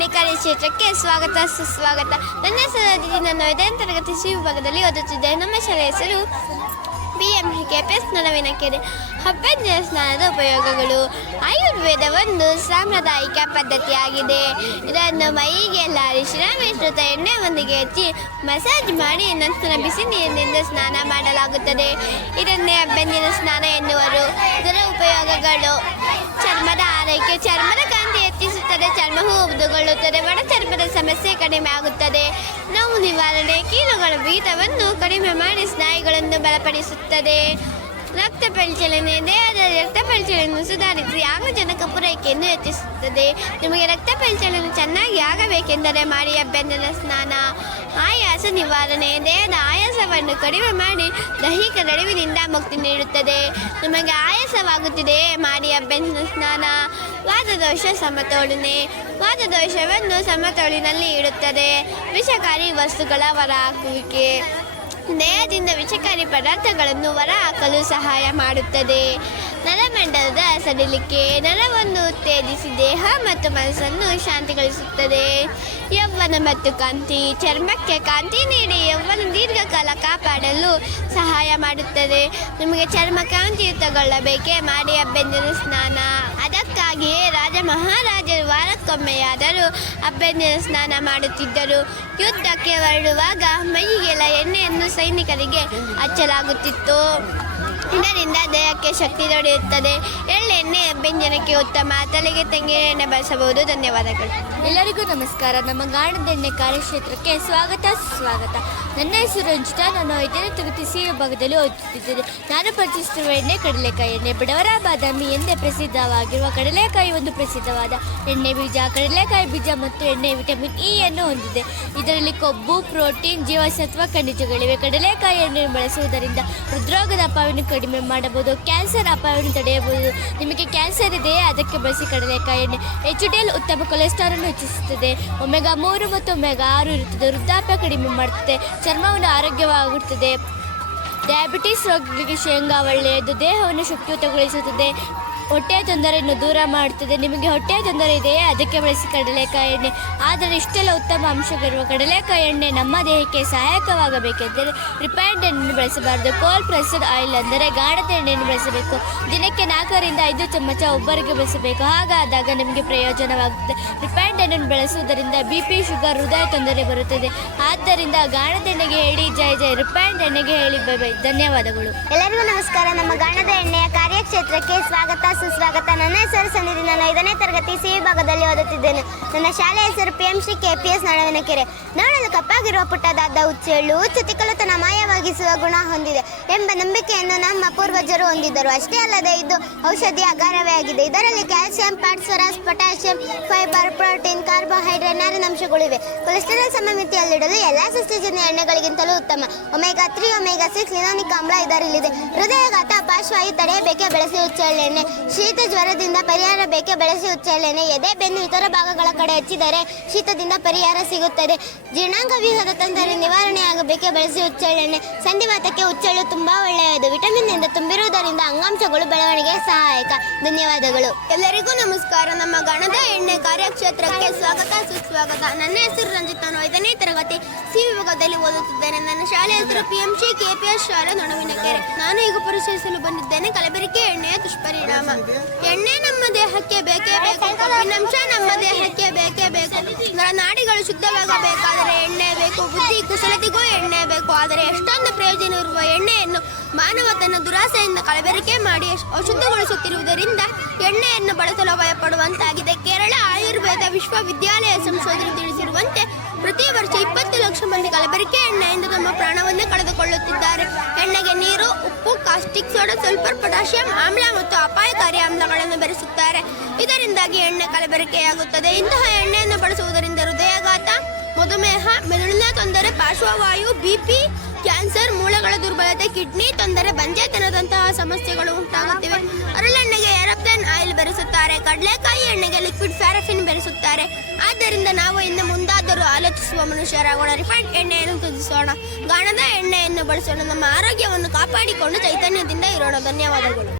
ಎಣ್ಣೆ ಕಾರ್ಯಕ್ಷೇತ್ರಕ್ಕೆ ಸ್ವಾಗತ ಸುಸ್ವಾಗತ. ನನ್ನ ಹೆಸರು ನಾನು 5ನೇ ತರಗತಿ ಸಿ ವಿಭಾಗದಲ್ಲಿ ಓದುತ್ತಿದ್ದೆ. ನಮ್ಮ ಶಾಲೆಯ ಹೆಸರು PMKPS ನಳವಿನಕೆರೆ. ಹಬ್ಬದ ಸ್ನಾನದ ಉಪಯೋಗಗಳು. ಆಯುರ್ವೇದ ಒಂದು ಸಾಂಪ್ರದಾಯಿಕ ಪದ್ಧತಿಯಾಗಿದೆ. ಇದನ್ನು ಮೈಗೆಲ್ಲ ಅರಿಶಿನ ಮಿಶ್ರಿತ ಎಣ್ಣೆಯೊಂದಿಗೆ ಹಚ್ಚಿ ಮಸಾಜ್ ಮಾಡಿ ನಂತರ ಬಿಸಿ ನೀರಿನಿಂದ ಸ್ನಾನ ಮಾಡಲಾಗುತ್ತದೆ. ಇದನ್ನೇ ಬೆಂದಿನ ಸ್ನಾನ ಎನ್ನುವರು. ಇದರ ಉಪಯೋಗಗಳು: ಚರ್ಮದ ಆರೈಕೆ, ಚರ್ಮದ ಕಾಂತಿ ಹೆಚ್ಚಿಸುತ್ತದೆ, ಚರ್ಮವು ಉಬ್ದುಗೊಳ್ಳುತ್ತದೆ, ಒಣ ಚರ್ಮದ ಸಮಸ್ಯೆ ಕಡಿಮೆ ಆಗುತ್ತದೆ, ನೋವು ನಿವಾರಣೆ, ಕೀಲುಗಳ ಬಿಗಿತವನ್ನು ಕಡಿಮೆ ಮಾಡಿ ಸ್ನಾಯುಗಳನ್ನು ಬಲಪಡಿಸುತ್ತದೆ, ರಕ್ತ ಪರಿಚಲನೆ, ದೇಹದ ರಕ್ತ ಪರಿಚಲನೆಯನ್ನು ಸುಧಾರಿಸಿ ಆಮ್ಲಜನಕ ಪೂರೈಕೆಯನ್ನು ಹೆಚ್ಚಿಸುತ್ತದೆ. ನಿಮಗೆ ರಕ್ತ ಪರಿಚಲನೆ ಚೆನ್ನಾಗಿ ಆಗಬೇಕೆಂದರೆ ಮಾಡಿ ಅಭ್ಯಂಜನ ಸ್ನಾನ. ಆಯಾಸ ನಿವಾರಣೆ, ದೇಹದ ಆಯಾಸವನ್ನು ಕಡಿಮೆ ಮಾಡಿ ದೈಹಿಕ ನಡುವಿನಿಂದ ಮುಕ್ತಿ ನೀಡುತ್ತದೆ. ನಿಮಗೆ ಆಯಾಸವಾಗುತ್ತಿದೆ, ಮಾಡಿ ಅಭ್ಯಂಜನ ಸ್ನಾನ. ವಾತದೋಷ ಸಮತೋಲನೆ, ವಾತದೋಷವನ್ನು ಸಮತೋಲಿನಲ್ಲಿ ಇಡುತ್ತದೆ. ವಿಷಕಾರಿ ವಸ್ತುಗಳ ಹೊರಹಾಕುವಿಕೆ, ದೇಹದಿಂದ ವಿಷಕಾರಿ ಪದಾರ್ಥಗಳನ್ನು ಹೊರಹಾಕಲು ಸಹಾಯ ಮಾಡುತ್ತದೆ. ನರಮಂಡಲದ ಸಡಿಲಿಕೆ, ನರವನ್ನು ಉತ್ತೇಜಿಸಿ ದೇಹ ಮತ್ತು ಮನಸ್ಸನ್ನು ಶಾಂತಿಗೊಳಿಸುತ್ತದೆ. ಯೌವನ ಮತ್ತು ಕಾಂತಿ, ಚರ್ಮಕ್ಕೆ ಕಾಂತಿ ನೀಡಿ ಯೌವನ ದೀರ್ಘಕಾಲ ಕಾಪಾಡಲು ಸಹಾಯ ಮಾಡುತ್ತದೆ. ನಿಮಗೆ ಚರ್ಮ ಕಾಂತಿಯುತಗೊಳ್ಳಬೇಕೆ, ಮಾಡಿ ಅಭ್ಯಂಜನ ಸ್ನಾನ. ಅದಕ್ಕಾಗಿಯೇ ರಾಜ ಮಹಾರಾಜರು ವಾರಕ್ಕೊಮ್ಮೆಯಾದರೂ ಅಭ್ಯಂಜನ ಸ್ನಾನ ಮಾಡುತ್ತಿದ್ದರು. ಯುದ್ಧಕ್ಕೆ ಹೊರಡುವಾಗ ಮೈಗೆಲ್ಲ ಎಣ್ಣೆಯನ್ನು ಸೈನಿಕರಿಗೆ ಹಚ್ಚಲಾಗುತ್ತಿತ್ತು. ಇದರಿಂದ ದೇಹಕ್ಕೆ ಶಕ್ತಿ ದೊರೆಯುತ್ತದೆ. ಎಳ್ಳೆಣ್ಣೆ ಅಭ್ಯಂಜನಕ್ಕೆ ಉತ್ತಮ. ತಲೆಗೆ ತೆಂಗಿನ ಎಣ್ಣೆ ಬಳಸಬಹುದು. ಧನ್ಯವಾದಗಳು. ಎಲ್ಲರಿಗೂ ನಮಸ್ಕಾರ. ನಮ್ಮ ಗಾಣದ ಎಣ್ಣೆ ಕಾರ್ಯಕ್ಷೇತ್ರಕ್ಕೆ ಸ್ವಾಗತ ಸುಸ್ವಾಗತ. ನನ್ನ ಹೆಸರು ರಂಜಿತಾ. ನಾನು 5ನೇ ತರಗತಿ ಸಿ ವಿಭಾಗದಲ್ಲಿ ಓದುತ್ತಿದ್ದೇನೆ. ನಾನು ಪರಿಚಯಿಸುತ್ತಿರುವ ಎಣ್ಣೆ ಕಡಲೆಕಾಯಿ ಎಣ್ಣೆ. ಬಡವರ ಬಾದಾಮಿ ಎಂದೇ ಪ್ರಸಿದ್ಧವಾಗಿರುವ ಕಡಲೆಕಾಯಿ ಒಂದು ಪ್ರಸಿದ್ಧವಾದ ಎಣ್ಣೆ ಬೀಜ. ಕಡಲೆಕಾಯಿ ಬೀಜ ಮತ್ತು ಎಣ್ಣೆ ವಿಟಮಿನ್ ಇ ಅನ್ನು ಹೊಂದಿದೆ. ಇದರಲ್ಲಿ ಕೊಬ್ಬು, ಪ್ರೋಟೀನ್, ಜೀವಸತ್ವ, ಖನಿಜಗಳಿವೆ. ಕಡಲೆಕಾಯಿ ಎಣ್ಣೆಯನ್ನು ಬಳಸುವುದರಿಂದ ಹೃದ್ರೋಗದ ಅಪಾಯವನ್ನು ಕಡಿಮೆ ಮಾಡಬಹುದು. ಕ್ಯಾನ್ಸರ್ ಅಪಾಯವನ್ನು ತಡೆಯಬಹುದು. ನಿಮಗೆ ಕ್ಯಾನ್ಸರ್ ಇದೆಯೇ? ಅದಕ್ಕೆ ಬಳಸಿ ಕಡಲೆಕಾಯಿ ಎಣ್ಣೆ. HDL ಉತ್ತಮ ಕೊಲೆಸ್ಟ್ರಾಲ್ ಅನ್ನು ಹೆಚ್ಚಿಸುತ್ತದೆ. ಒಮೆಗಾ 3 ಮತ್ತು ಒಮೆಗಾ 6 ಇರುತ್ತದೆ. ವೃದ್ಧಾಪ್ಯ ಕಡಿಮೆ ಮಾಡುತ್ತದೆ. ಚರ್ಮವನ್ನು ಆರೋಗ್ಯವಾಗುತ್ತದೆ. ಡಯಾಬಿಟಿಸ್ ರೋಗಿಗಳಿಗೆ ಶೇಂಗಾ ಒಳ್ಳೆಯದು. ದೇಹವನ್ನು ಶಕ್ತಿಯುತಗೊಳಿಸುತ್ತದೆ. ಹೊಟ್ಟೆಯ ತೊಂದರೆಯನ್ನು ದೂರ ಮಾಡುತ್ತದೆ. ನಿಮಗೆ ಹೊಟ್ಟೆಯ ತೊಂದರೆ ಇದೆಯೇ? ಅದಕ್ಕೆ ಬಳಸಿ ಕಡಲೆಕಾಯಿ ಎಣ್ಣೆ. ಆದರೆ ಇಷ್ಟೆಲ್ಲ ಉತ್ತಮ ಅಂಶಗಳಿರುವ ಕಡಲೆಕಾಯಿ ಎಣ್ಣೆ ನಮ್ಮ ದೇಹಕ್ಕೆ ಸಹಾಯಕವಾಗಬೇಕೆಂದರೆ ರಿಫೈನ್ಡ್ ಎಣ್ಣೆಯನ್ನು ಬಳಸಬಾರದು. ಕೋಲ್ಡ್ ಪ್ರೆಸ್ಡ್ ಆಯಿಲ್ ಅಂದರೆ ಗಾಣದ ಎಣ್ಣೆಯನ್ನು ಬಳಸಬೇಕು. ದಿನಕ್ಕೆ 4 ರಿಂದ 5 ಚಮಚ ಒಬ್ಬರಿಗೆ ಬಳಸಬೇಕು. ಹಾಗಾದಾಗ ನಿಮಗೆ ಪ್ರಯೋಜನವಾಗುತ್ತದೆ. ರಿಫೈನ್ಡ್ ಎಣ್ಣೆಯನ್ನು ಬಳಸುವುದರಿಂದ BP, ಶುಗರ್, ಹೃದಯ ತೊಂದರೆ ಬರುತ್ತದೆ. ಆದ್ದರಿಂದ ಗಾಣದ ಎಣ್ಣೆಗೆ ಹೇಳಿ ಜೈ ಜೈ, ರಿಫೈನ್ಡ್ ಎಣ್ಣೆಗೆ ಹೇಳಿ ಬೈ ಬೈ. ಧನ್ಯವಾದಗಳು. ಎಲ್ಲರಿಗೂ ನಮಸ್ಕಾರ. ನಮ್ಮ ಗಾಣದ ಎಣ್ಣೆಯ ಕಾರ್ಯಕ್ಷೇತ್ರಕ್ಕೆ ಸ್ವಾಗತ ಸುಸ್ವಾಗತ. ನನ್ನ ಹೆಸರು ಸನ್ನಿಧಿ. ನಾನು 5ನೇ ತರಗತಿ ಸಿ ವಿಭಾಗದಲ್ಲಿ ಓದುತ್ತಿದ್ದೇನೆ. ನನ್ನ ಶಾಲೆಯ ಹೆಸರು PMKPS ನಳವಿನಕೆರೆ. ನೋಡಲು ಕಪ್ಪಾಗಿರುವ ಪುಟ್ಟದಾದ ಹುಚ್ಚೆಳ್ಳು ಚುತಿಕಲುತನ ಮಾಯವಾಗಿಸುವ ಗುಣ ಹೊಂದಿದೆ ಎಂಬ ನಂಬಿಕೆಯನ್ನು ನಮ್ಮ ಪೂರ್ವಜರು ಹೊಂದಿದ್ದರು. ಅಷ್ಟೇ ಅಲ್ಲದೆ ಇದು ಔಷಧಿ ಅಗಾರವೇ ಆಗಿದೆ. ಇದರಲ್ಲಿ calcium, phosphorus, potassium, fibre, protein, carbohydrate, ನಾರಿನಂಶಗಳಿವೆ. ಕೊಲೆಸ್ಟರಾಲ್ ಸಮಮಿತಿಯಲ್ಲಿಡಲು ಎಲ್ಲ ಸಸ್ಯಜನ್ಯ ಎಣ್ಣೆಗಳಿಗಿಂತಲೂ ಉತ್ತಮ. ಒಮೆಗಾ 3, ಒಮೆಗಾ 6 ಲಿನೋನಿಕ್ ಆಮ್ಲ ಇದರಲ್ಲಿದೆ. ಹೃದಯಘಾತ, ಪಾರ್ಶ್ವವಾಯು ತಡೆಯಬೇಕೆ? ಬಳಸಿ ಹುಚ್ಚೆಳ್ಳೆಣ್ಣೆ. ಶೀತ ಜ್ವರದಿಂದ ಪರಿಹಾರ ಬೇಕೆ? ಬಳಸಿ ಹುಚ್ಚೆಳ್ಳೆಣ್ಣೆ. ಎದೆ, ಬೆನ್ನು ಇತರ ಭಾಗಗಳ ಕಡೆ ಹಚ್ಚಿದರೆ ಶೀತದಿಂದ ಪರಿಹಾರ ಸಿಗುತ್ತದೆ. ಜೀರ್ಣಾಂಗ ವ್ಯೂಹದ ತೊಂದರೆ ನಿವಾರಣೆಯಾಗಬೇಕೆ? ಬಳಸಿ ಹುಚ್ಚೆಳ್ಳೆಣ್ಣೆ. ಸಂಧಿವಾತಕ್ಕೆ ಹುಚ್ಚೆಳ್ಳು ತುಂಬಾ ಒಳ್ಳೆಯದು. ವಿಟಮಿನ್ ಇಂದ ತುಂಬಿರುವುದರಿಂದ ಅಂಗಾಂಶಗಳು ಬೆಳವಣಿಗೆ ಸಹಾಯಕ. ಧನ್ಯವಾದಗಳು. ಎಲ್ಲರಿಗೂ ನಮಸ್ಕಾರ. ನಮ್ಮ ಗಣದ ಎಣ್ಣೆ ಕಾರ್ಯಕ್ಷೇತ್ರಕ್ಕೆ ಸ್ವಾಗತ ಸುಸ್ವಾಗತ. ನನ್ನ ಹೆಸರು ರಂಜಿತ್. ನಾನು 5ನೇ ತರಗತಿ ಸಿ ವಿಭಾಗದಲ್ಲಿ ಓದುತ್ತಿದ್ದೇನೆ. ನನ್ನ ಶಾಲೆಯ ಹೆಸರು PMKPS ಶಾಲೆ ನಳವಿನಕೆರೆ. ನಾನು ಈಗ ಪರಿಚಯಿಸಲು ಬಂದಿದ್ದೇನೆ ಕಲಬೆರಕೆ ಎಣ್ಣೆಯ ದುಷ್ಪರಿಣಾಮ. ಎಣ್ಣೆ ನಮ್ಮ ದೇಹಕ್ಕೆ ಬೇಕೇ ಬೇಕು. ಕಬ್ಬಿನಾಂಶ ನಮ್ಮ ದೇಹಕ್ಕೆ ಬೇಕೇ ಬೇಕು. ನಾಡಿಗಳು ಶುದ್ಧವಾಗಬೇಕಾದರೆ ಎಣ್ಣೆ ಬೇಕು. ಬುದ್ಧಿ ಕುಶಲತೆಗೂ ಎಣ್ಣೆ ಬೇಕು. ಆದರೆ ಎಷ್ಟೊಂದು ಪ್ರಯೋಜನ ಇರುವ ಎಣ್ಣೆಯನ್ನು ಮಾನವ ತನ್ನ ದುರಾಸೆಯಿಂದ ಕಲಬೆರಕೆ ಮಾಡಿ ಅಶುದ್ಧಗೊಳಿಸುತ್ತಿರುವುದರಿಂದ ಎಣ್ಣೆಯನ್ನು ಬಳಸಲು ಭಯಪಡುವಂತಾಗಿದೆ. ಕೇರಳ ಆಯುರ್ವೇದ ವಿಶ್ವವಿದ್ಯಾಲಯ ಸಂಶೋಧನೆ ತಿಳಿಸಿರುವಂತೆ ಪ್ರತಿ ವರ್ಷ 20 ಲಕ್ಷ ಮಂದಿ ಕಲಬೆರಕೆ ಎಣ್ಣೆಯಿಂದ ತಮ್ಮ ಪ್ರಾಣವನ್ನೇ ಕಳೆದುಕೊಳ್ಳುತ್ತಿದ್ದಾರೆ. ಎಣ್ಣೆಗೆ ನೀರು, ಉಪ್ಪು, ಕಾಸ್ಟಿಕ್ ಸೋಡಾ, ಸಲ್ಫರ್, ಪೊಟ್ಯಾಷಿಯಂ ಆಮ್ಲ ಮತ್ತು ಅಪಾಯಕಾರಿ ಆಮ್ಲಗಳನ್ನು ಬೆರೆಸುತ್ತಾರೆ. ಇದರಿಂದಾಗಿ ಎಣ್ಣೆ ಕಲಬೆರಕೆಯಾಗುತ್ತದೆ. ಇಂತಹ ಎಣ್ಣೆಯನ್ನು ಬಳಸುವುದರಿಂದ ಹೃದಯಾಘಾತ, ಮಧುಮೇಹ, ಮೆದುಳಿನ ತೊಂದರೆ, ಪಾರ್ಶ್ವವಾಯು, BP, ಕ್ಯಾನ್ಸರ್, ಮೂಳೆಗಳ ದುರ್ಬಲತೆ, ಕಿಡ್ನಿ ತೊಂದರೆ, ಬಂಜೆತನದಂತಹ ಸಮಸ್ಯೆಗಳು ಉಂಟಾಗುತ್ತಿವೆ. ಹರಳೆಣ್ಣೆಗೆ ಏರೋಪ್ಲೇನ್ ಆಯಿಲ್ ಬೆರೆಸುತ್ತಾರೆ. ಕಡಲೆಕಾಯಿ ಎಣ್ಣೆಗೆ ಲಿಕ್ವಿಡ್ ಪ್ಯಾರಾಫಿನ್ ಬೆರೆಸುತ್ತಾರೆ. ಆದ್ದರಿಂದ ನಾವು ಇನ್ನು ಮುಂದಾದರೂ ಆಲೋಚಿಸುವ ಮನುಷ್ಯರಾಗೋಣ. ರಿಫೈನ್ಡ್ ಎಣ್ಣೆಯನ್ನು ತ್ಯಜಿಸೋಣ. ಗಾಣದ ಎಣ್ಣೆಯನ್ನು ಬಳಸೋಣ. ನಮ್ಮ ಆರೋಗ್ಯವನ್ನು ಕಾಪಾಡಿಕೊಂಡು ಚೈತನ್ಯದಿಂದ ಇರೋಣ. ಧನ್ಯವಾದಗಳು.